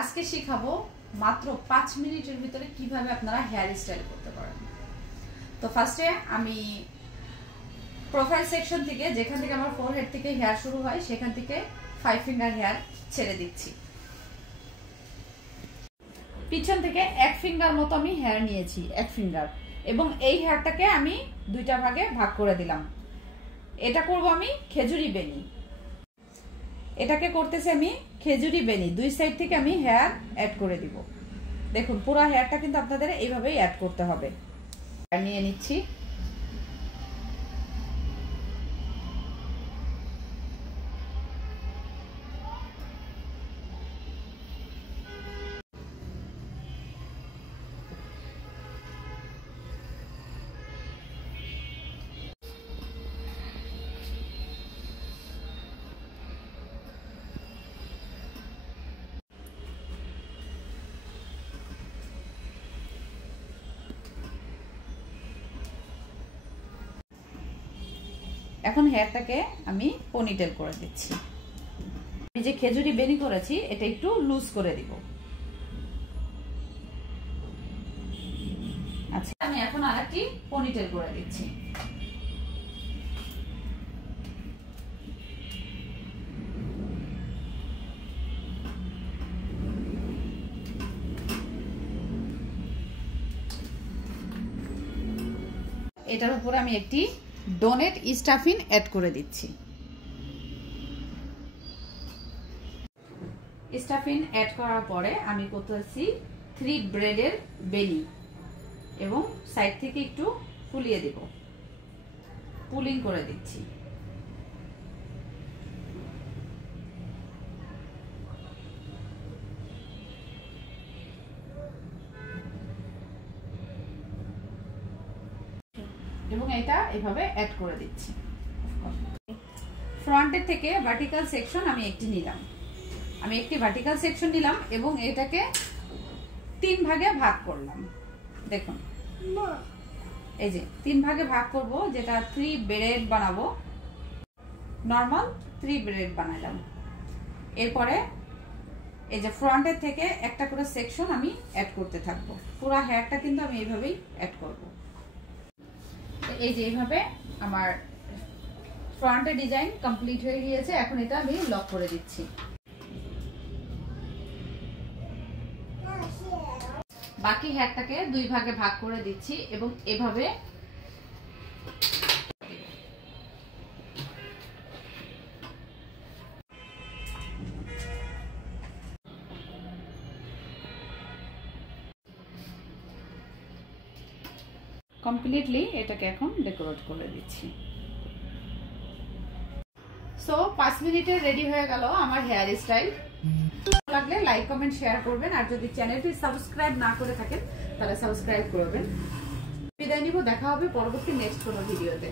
আজকে শেখাবো মাত্র 5 মিনিটের ভিতরে কিভাবে আপনারা হেয়ার স্টাইল করতে পারেন। তো ফার্স্টে আমি প্রোফাইল সেকশন থেকে, যেখান থেকে আমার ফোরহেড থেকে হেয়ার শুরু হয়, সেখান থেকে 5 ফিঙ্গার হেয়ার ছেড়ে দিচ্ছি। পিছন থেকে 1 ফিঙ্গার মতো আমি হেয়ার নিয়েছি, 1 ফিঙ্গার, এবং এই হেয়ারটাকে আমি দুইটা ভাগে ভাগ করে দিলাম। এটা করব আমি খেজুরি বেনি। এটাকে করতেছি আমি খেজুরি বেনি। দুই সাইড থেকে আমি হেয়ার অ্যাড করে দিব। দেখুন পুরো হেয়ারটা কিন্তু আপনাদের এইভাবেই অ্যাড করতে হবে। নিয়ে নিচ্ছি। এখন হেয়ারটাকে আমি পনিটেল করে দিচ্ছি। আমি যে খেজুরি বেনি করেছি এটা একটু লুজ করে দিব। আচ্ছা, আমি এখন আরেকটি পনিটেল করে দিচ্ছি। এটার উপরে আমি একটি ডোনেট স্টাফিং অ্যাড করে দিচ্ছি। স্টাফিং অ্যাড করার পরে আমি করতেছি 3 ব্রেডের বেনি, এবং সাইড থেকে একটু ফুলিয়ে দেব, পুলিং করে দিচ্ছি। এবং এটা এভাবে অ্যাড করে দিচ্ছি। ফ্রন্টের থেকে ভার্টিক্যাল সেকশন আমি একটি ভার্টিক্যাল সেকশন নিলাম এবং এটাকে 3 ভাগে ভাগ করলাম। দেখুন এই যে 3 ভাগে ভাগ করব, যেটা 3 ব্রেড বানাবো, নরমাল 3 ব্রেড বানালাম। এরপরে এই যে ফ্রন্টের থেকে একটা করে সেকশন আমি অ্যাড করতে থাকবো। পুরো হেয়ারটা কিন্তু আমি এইভাবেই অ্যাড করব। এই যে এইভাবে আমার ফ্রন্টের ডিজাইন কমপ্লিট হয়ে গিয়েছে। এখন এটা আমি লক করে দিচ্ছি। বাকি হেয়ারটাকে 2 ভাগে ভাগ করে দিচ্ছি এবং এভাবে কমপ্লিটলি এটাকে এখন ডেকোরেট করে দিচ্ছি। সো 5 মিনিটে রেডি হয়ে গেল আমার হেয়ার স্টাইল। ভালো লাগলে লাইক কমেন্ট শেয়ার করবেন, আর যদি চ্যানেলটি সাবস্ক্রাইব না করে থাকেন তাহলে সাবস্ক্রাইব করবেন। বিদায় নিব, দেখা হবে পরবর্তী নেক্সট কোনো ভিডিওতে।